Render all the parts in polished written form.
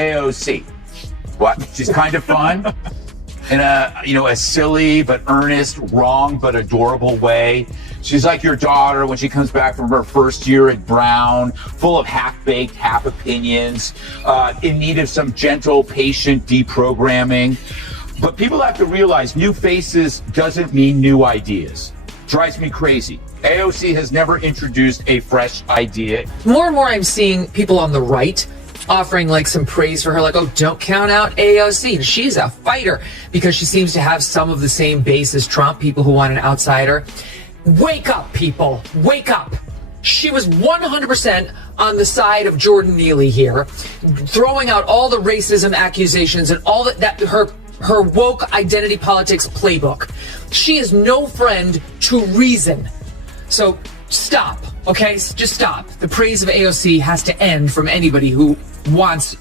AOC. What? She's kind of fun in a silly but earnest, wrong but adorable way. She's like your daughter when she comes back from her first year at Brown, full of half-baked, half opinions, in need of some gentle, patient deprogramming. But people have to realize new faces doesn't mean new ideas. Drives me crazy. AOC has never introduced a fresh idea. More and more I'm seeing people on the right offering like some praise for her, like, oh, don't count out AOC. She's a fighter because she seems to have some of the same base as Trump, people who want an outsider. Wake up, people. Wake up. She was 100% on the side of Jordan Neely here, throwing out all the racism accusations and all that her woke identity politics playbook. She is no friend to reason. So stop, okay? Just stop. The praise of AOC has to end from anybody who wants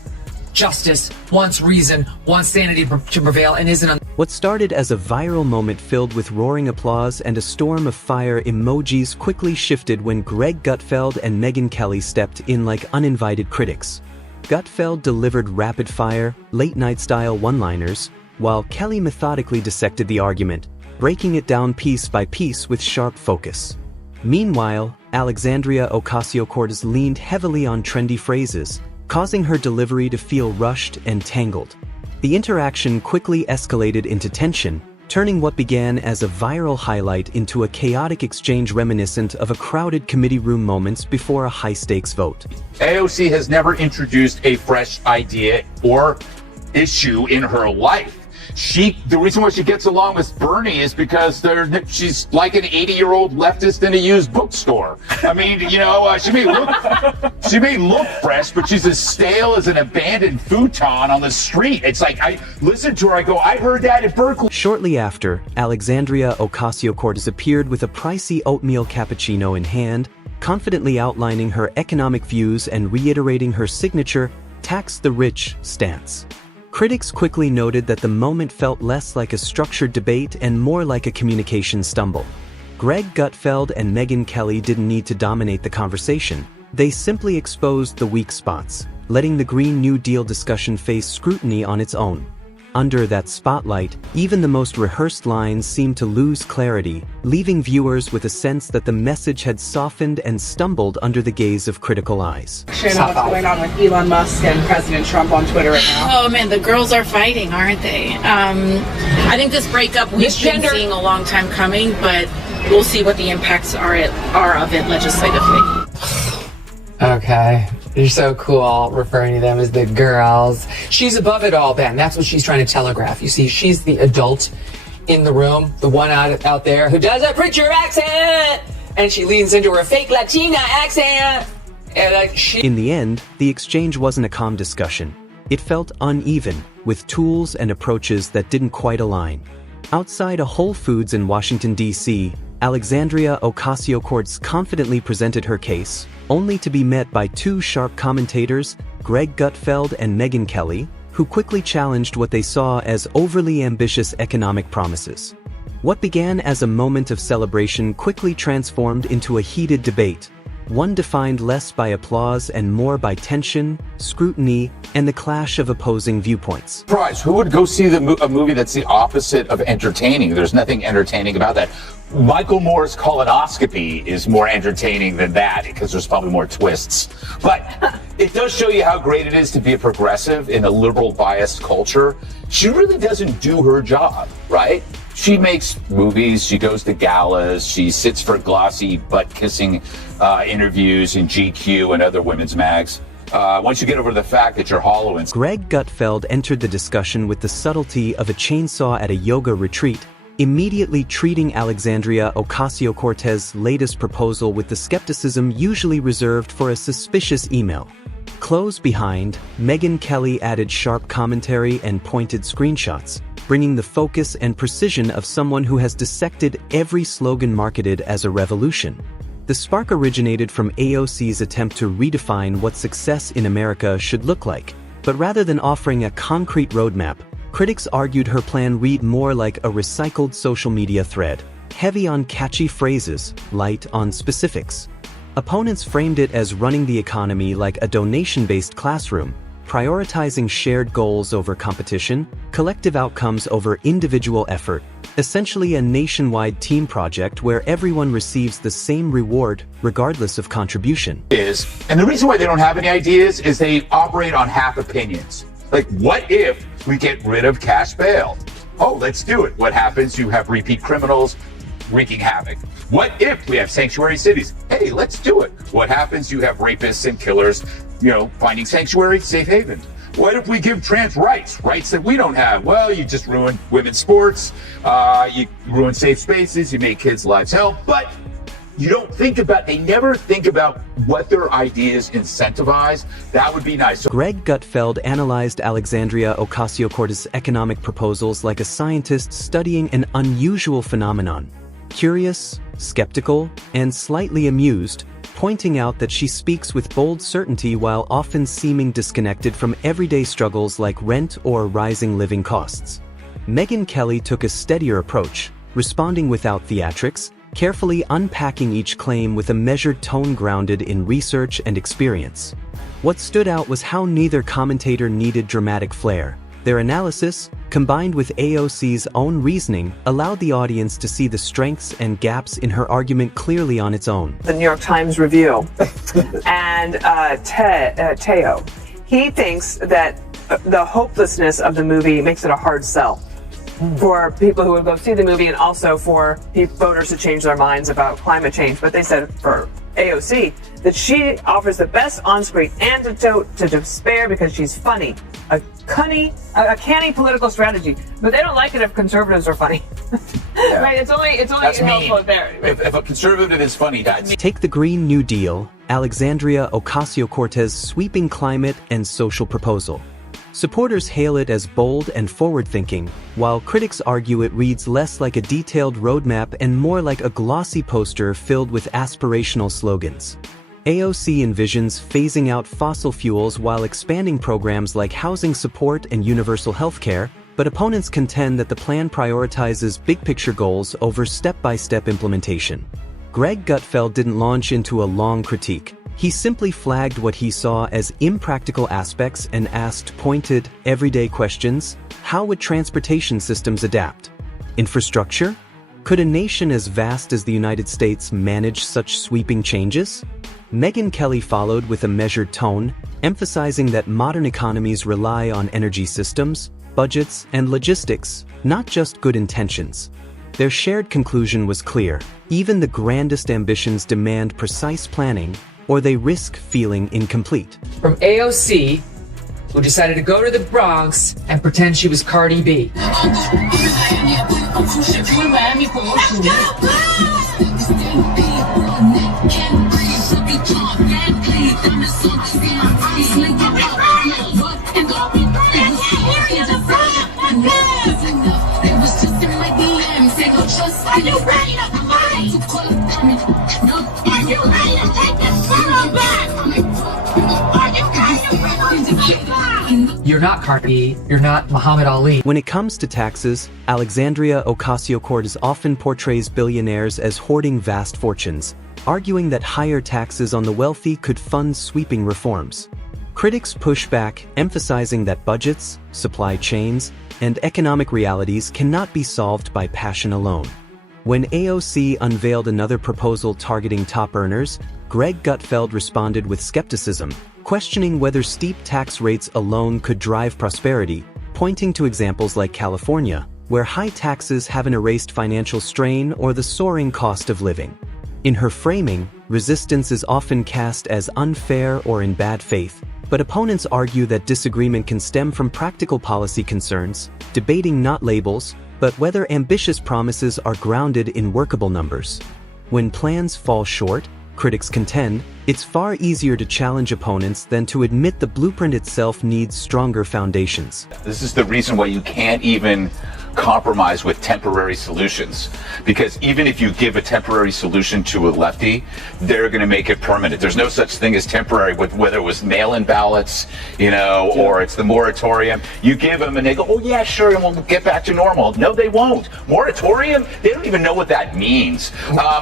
justice, wants reason, wants sanity to prevail, and isn't on. What started as a viral moment filled with roaring applause and a storm of fire emojis quickly shifted when Greg Gutfeld and Megyn Kelly stepped in like uninvited critics. Gutfeld delivered rapid-fire, late-night-style one-liners, while Kelly methodically dissected the argument, breaking it down piece by piece with sharp focus. Meanwhile, Alexandria Ocasio-Cortez leaned heavily on trendy phrases, causing her delivery to feel rushed and tangled. The interaction quickly escalated into tension, turning what began as a viral highlight into a chaotic exchange reminiscent of a crowded committee room moments before a high-stakes vote. AOC has never introduced a fresh idea or issue in her life. The reason why she gets along with Bernie is because she's like an 80-year-old leftist in a used bookstore. I mean, she may look fresh, but she's as stale as an abandoned futon on the street. It's like, I listen to her, I go, I heard that at Berkeley. Shortly after, Alexandria Ocasio-Cortez appeared with a pricey oatmeal cappuccino in hand, confidently outlining her economic views and reiterating her signature tax the rich stance. Critics quickly noted that the moment felt less like a structured debate and more like a communication stumble. Greg Gutfeld and Megyn Kelly didn't need to dominate the conversation. They simply exposed the weak spots, letting the Green New Deal discussion face scrutiny on its own. Under that spotlight, even the most rehearsed lines seemed to lose clarity, leaving viewers with a sense that the message had softened and stumbled under the gaze of critical eyes. What's going on with Elon Musk and President Trump on Twitter right now? Oh man, the girls are fighting, aren't they? I think this breakup we've been seeing a long time coming, but we'll see what the impacts are of it legislatively. Okay. You're so cool referring to them as the girls. She's above it all, Ben. That's what she's trying to telegraph. You see, she's the adult in the room, the one out there who does a preacher accent, and she leans into her fake Latina accent. And In the end, the exchange wasn't a calm discussion. It felt uneven, with tools and approaches that didn't quite align. Outside a Whole Foods in Washington, D.C., Alexandria Ocasio-Cortez confidently presented her case, only to be met by two sharp commentators, Greg Gutfeld and Megyn Kelly, who quickly challenged what they saw as overly ambitious economic promises. What began as a moment of celebration quickly transformed into a heated debate, one defined less by applause and more by tension, scrutiny, and the clash of opposing viewpoints. Surprise, who would go see a movie that's the opposite of entertaining? There's nothing entertaining about that. Michael Moore's colonoscopy is more entertaining than that because there's probably more twists. But it does show you how great it is to be a progressive in a liberal biased culture. She really doesn't do her job, right? She makes movies, she goes to galas, she sits for glossy butt-kissing interviews in GQ and other women's mags. Once you get over the fact that you're hollow and... Greg Gutfeld entered the discussion with the subtlety of a chainsaw at a yoga retreat, immediately treating Alexandria Ocasio-Cortez's latest proposal with the skepticism usually reserved for a suspicious email. Close behind, Megyn Kelly added sharp commentary and pointed screenshots, bringing the focus and precision of someone who has dissected every slogan marketed as a revolution. The spark originated from AOC's attempt to redefine what success in America should look like, but rather than offering a concrete roadmap, critics argued her plan read more like a recycled social media thread, heavy on catchy phrases, light on specifics. Opponents framed it as running the economy like a donation-based classroom, prioritizing shared goals over competition, collective outcomes over individual effort, essentially a nationwide team project where everyone receives the same reward regardless of contribution. And the reason why they don't have any ideas is they operate on half opinions. Like, what if we get rid of cash bail? Oh, let's do it. What happens? You have repeat criminals wreaking havoc. What if we have sanctuary cities? Hey, let's do it. What happens? You have rapists and killers, finding sanctuary, safe haven. What if we give trans rights that we don't have? Well, you just ruin women's sports, you ruin safe spaces, you make kids' lives hell, but they never think about what their ideas incentivize. That would be nice. Greg Gutfeld analyzed Alexandria Ocasio-Cortez's economic proposals like a scientist studying an unusual phenomenon. Curious, skeptical, and slightly amused, pointing out that she speaks with bold certainty while often seeming disconnected from everyday struggles like rent or rising living costs. Megyn Kelly took a steadier approach, responding without theatrics, carefully unpacking each claim with a measured tone grounded in research and experience. What stood out was how neither commentator needed dramatic flair. Their analysis, combined with AOC's own reasoning, allowed the audience to see the strengths and gaps in her argument clearly on its own. The New York Times review, and Teo, he thinks that the hopelessness of the movie makes it a hard sell for people who would go see the movie, and also for voters to change their minds about climate change. But they said for AOC that she offers the best on-screen antidote to despair because she's funny, a canny political strategy. But they don't like it if conservatives are funny. Yeah. Right? It's only helpful there. If a conservative is funny, that's... Take the Green New Deal, Alexandria Ocasio-Cortez's sweeping climate and social proposal. Supporters hail it as bold and forward-thinking, while critics argue it reads less like a detailed roadmap and more like a glossy poster filled with aspirational slogans. AOC envisions phasing out fossil fuels while expanding programs like housing support and universal health care, but opponents contend that the plan prioritizes big-picture goals over step-by-step implementation. Greg Gutfeld didn't launch into a long critique. He simply flagged what he saw as impractical aspects and asked pointed, everyday questions. How would transportation systems adapt? Infrastructure? Could a nation as vast as the United States manage such sweeping changes? Megyn Kelly followed with a measured tone, emphasizing that modern economies rely on energy systems, budgets, and logistics, not just good intentions. Their shared conclusion was clear. Even the grandest ambitions demand precise planning, or they risk feeling incomplete. From AOC, who decided to go to the Bronx and pretend she was Cardi B. You're not Cardi, you're not Muhammad Ali. When it comes to taxes, Alexandria Ocasio-Cortez often portrays billionaires as hoarding vast fortunes, arguing that higher taxes on the wealthy could fund sweeping reforms. Critics push back, emphasizing that budgets, supply chains, and economic realities cannot be solved by passion alone. When AOC unveiled another proposal targeting top earners, Greg Gutfeld responded with skepticism, questioning whether steep tax rates alone could drive prosperity, pointing to examples like California, where high taxes haven't erased financial strain or the soaring cost of living. In her framing, resistance is often cast as unfair or in bad faith, but opponents argue that disagreement can stem from practical policy concerns, debating not labels, but whether ambitious promises are grounded in workable numbers. When plans fall short, critics contend, it's far easier to challenge opponents than to admit the blueprint itself needs stronger foundations. This is the reason why you can't even compromise with temporary solutions, because even if you give a temporary solution to a lefty, they're going to make it permanent. There's no such thing as temporary, with whether it was mail-in ballots, or it's the moratorium. You give them and they go, oh yeah, sure, and we'll get back to normal. No, they won't. Moratorium, they don't even know what that means.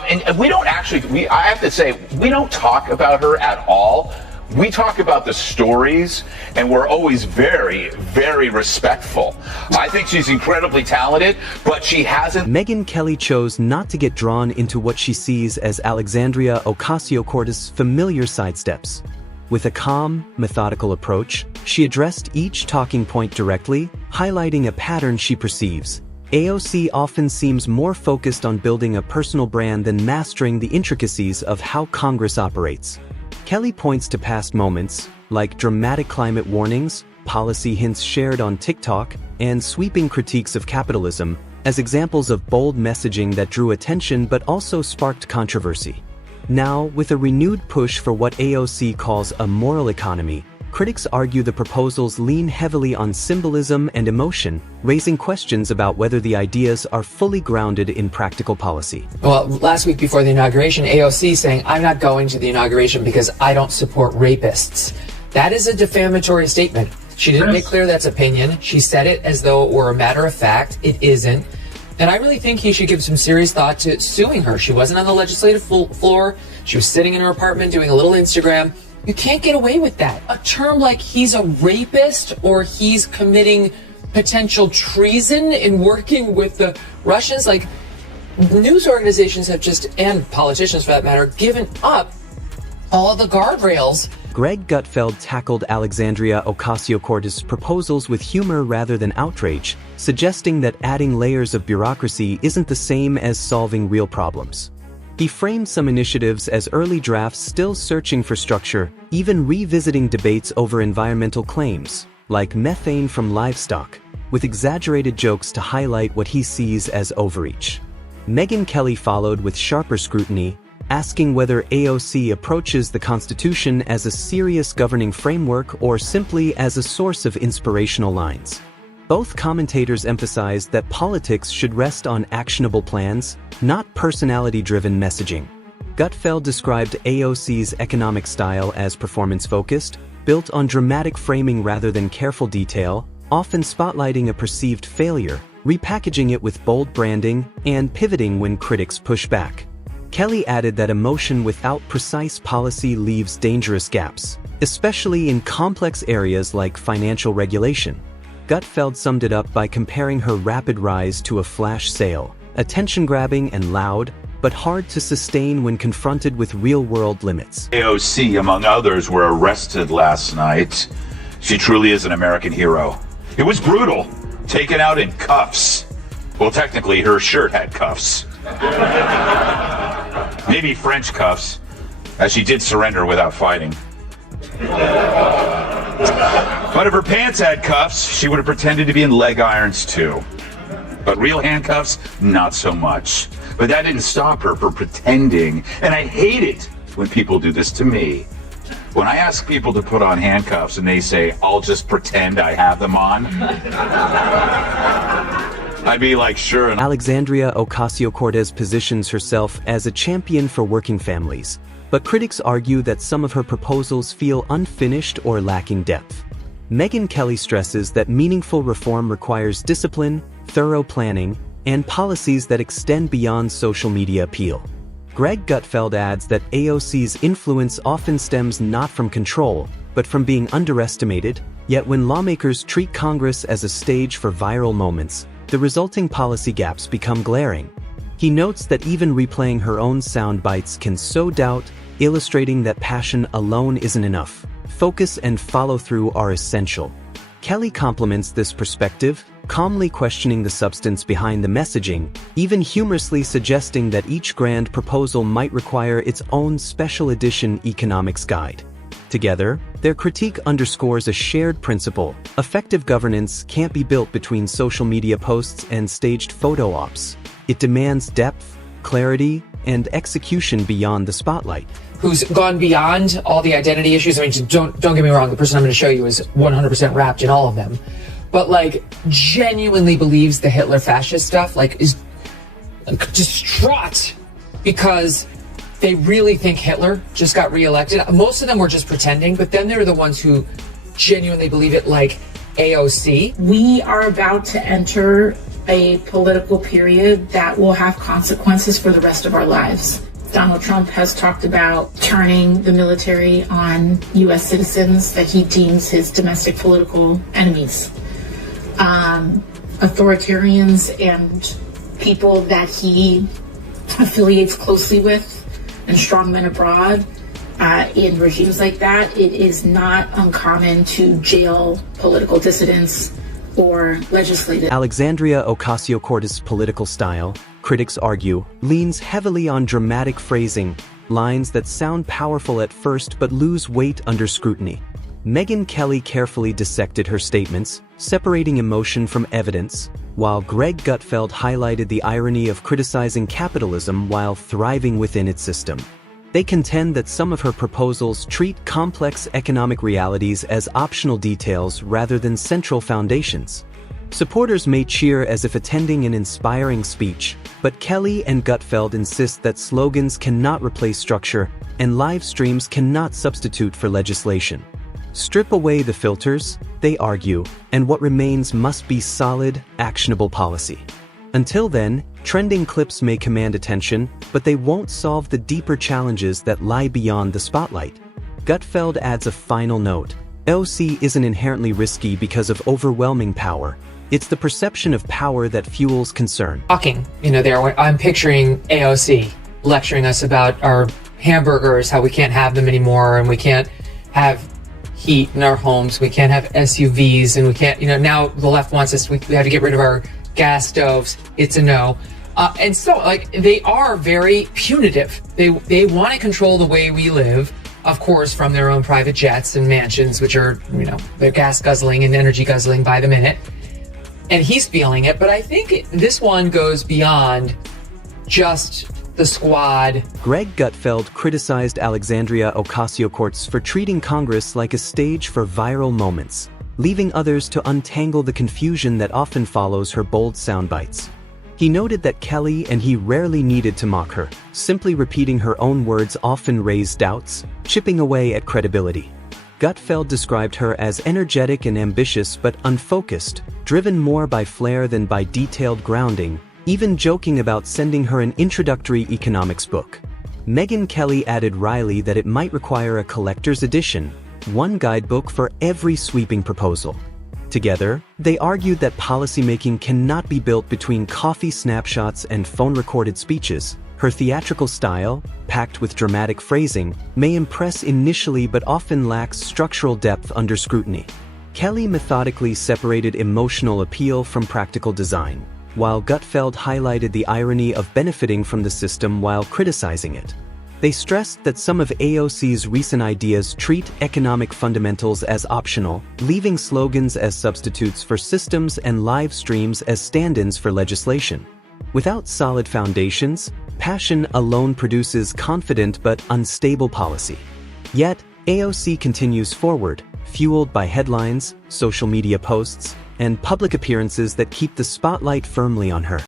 And we don't actually, I have to say, we don't talk about her at all we talk about the stories, and we're always very, very respectful. I think she's incredibly talented, but she hasn't. Megyn Kelly chose not to get drawn into what she sees as Alexandria Ocasio-Cortez's familiar sidesteps. With a calm, methodical approach, she addressed each talking point directly, highlighting a pattern she perceives. AOC often seems more focused on building a personal brand than mastering the intricacies of how Congress operates. Kelly points to past moments, like dramatic climate warnings, policy hints shared on TikTok, and sweeping critiques of capitalism, as examples of bold messaging that drew attention but also sparked controversy. Now, with a renewed push for what AOC calls a moral economy, critics argue the proposals lean heavily on symbolism and emotion, raising questions about whether the ideas are fully grounded in practical policy. Well, last week before the inauguration, AOC saying, I'm not going to the inauguration because I don't support rapists. That is a defamatory statement. She didn't make clear that's opinion. She said it as though it were a matter of fact. It isn't. And I really think he should give some serious thought to suing her. She wasn't on the legislative floor. She was sitting in her apartment doing a little Instagram. You can't get away with that. A term like he's a rapist or he's committing potential treason in working with the Russians, like news organizations have just, and politicians for that matter, given up all the guardrails. Greg Gutfeld tackled Alexandria Ocasio-Cortez's proposals with humor rather than outrage, suggesting that adding layers of bureaucracy isn't the same as solving real problems. He framed some initiatives as early drafts still searching for structure, even revisiting debates over environmental claims, like methane from livestock, with exaggerated jokes to highlight what he sees as overreach. Megyn Kelly followed with sharper scrutiny, asking whether AOC approaches the Constitution as a serious governing framework or simply as a source of inspirational lines. Both commentators emphasized that politics should rest on actionable plans, not personality-driven messaging. Gutfeld described AOC's economic style as performance-focused, built on dramatic framing rather than careful detail, often spotlighting a perceived failure, repackaging it with bold branding, and pivoting when critics push back. Kelly added that emotion without precise policy leaves dangerous gaps, especially in complex areas like financial regulation. Gutfeld summed it up by comparing her rapid rise to a flash sale, attention-grabbing and loud, but hard to sustain when confronted with real-world limits. AOC, among others, were arrested last night. She truly is an American hero. It was brutal, taken out in cuffs. Well, technically, her shirt had cuffs. Maybe French cuffs, as she did surrender without fighting. But if her pants had cuffs, she would have pretended to be in leg irons too. But real handcuffs, not so much. But that didn't stop her from pretending, and I hate it when people do this to me. When I ask people to put on handcuffs and they say, I'll just pretend I have them on, I'd be like, sure. Alexandria Ocasio-Cortez positions herself as a champion for working families, but critics argue that some of her proposals feel unfinished or lacking depth. Megyn Kelly stresses that meaningful reform requires discipline, thorough planning, and policies that extend beyond social media appeal. Greg Gutfeld adds that AOC's influence often stems not from control, but from being underestimated, yet when lawmakers treat Congress as a stage for viral moments, the resulting policy gaps become glaring. He notes that even replaying her own sound bites can sow doubt, illustrating that passion alone isn't enough. Focus and follow-through are essential. Kelly complements this perspective, calmly questioning the substance behind the messaging, even humorously suggesting that each grand proposal might require its own special edition economics guide. Together, their critique underscores a shared principle: effective governance can't be built between social media posts and staged photo ops. It demands depth, clarity, and execution beyond the spotlight. Who's gone beyond all the identity issues. I mean, don't get me wrong, the person I'm going to show you is 100% wrapped in all of them. But, like, genuinely believes the Hitler fascist stuff, like, is distraught because they really think Hitler just got reelected. Most of them were just pretending, but then there are the ones who genuinely believe it, like AOC. We are about to enter a political period that will have consequences for the rest of our lives. Donald Trump has talked about turning the military on U.S. citizens that he deems his domestic political enemies. Authoritarians and people that he affiliates closely with and strongmen abroad in regimes like that, it is not uncommon to jail political dissidents or legislative. Alexandria Ocasio-Cortez's political style, critics argue, leans heavily on dramatic phrasing, lines that sound powerful at first but lose weight under scrutiny. Megyn Kelly carefully dissected her statements, separating emotion from evidence, while Greg Gutfeld highlighted the irony of criticizing capitalism while thriving within its system. They contend that some of her proposals treat complex economic realities as optional details rather than central foundations. Supporters may cheer as if attending an inspiring speech, but Kelly and Gutfeld insist that slogans cannot replace structure and live streams cannot substitute for legislation. Strip away the filters, they argue, and what remains must be solid, actionable policy. Until then, trending clips may command attention, but they won't solve the deeper challenges that lie beyond the spotlight. Gutfeld adds a final note. AOC isn't inherently risky because of overwhelming power. It's the perception of power that fuels concern. Talking, there, I'm picturing AOC lecturing us about our hamburgers, how we can't have them anymore, and we can't have heat in our homes, we can't have SUVs, and we can't, now the left wants us, we have to get rid of our gas stoves. It's a no. And so, they are very punitive. They want to control the way we live, of course, from their own private jets and mansions, which are, they're gas guzzling and energy guzzling by the minute. And he's feeling it, but I think this one goes beyond just the squad. Greg Gutfeld criticized Alexandria Ocasio-Cortez for treating Congress like a stage for viral moments, leaving others to untangle the confusion that often follows her bold soundbites. He noted that Kelly and he rarely needed to mock her. Simply repeating her own words often raised doubts, chipping away at credibility. Gutfeld described her as energetic and ambitious but unfocused, driven more by flair than by detailed grounding, even joking about sending her an introductory economics book. Megyn Kelly added wryly that it might require a collector's edition, one guidebook for every sweeping proposal. Together, they argued that policymaking cannot be built between coffee snapshots and phone-recorded speeches. Her theatrical style, packed with dramatic phrasing, may impress initially but often lacks structural depth under scrutiny. Kelly methodically separated emotional appeal from practical design, while Gutfeld highlighted the irony of benefiting from the system while criticizing it. They stressed that some of AOC's recent ideas treat economic fundamentals as optional, leaving slogans as substitutes for systems and live streams as stand-ins for legislation. Without solid foundations, passion alone produces confident but unstable policy. Yet, AOC continues forward, fueled by headlines, social media posts, and public appearances that keep the spotlight firmly on her.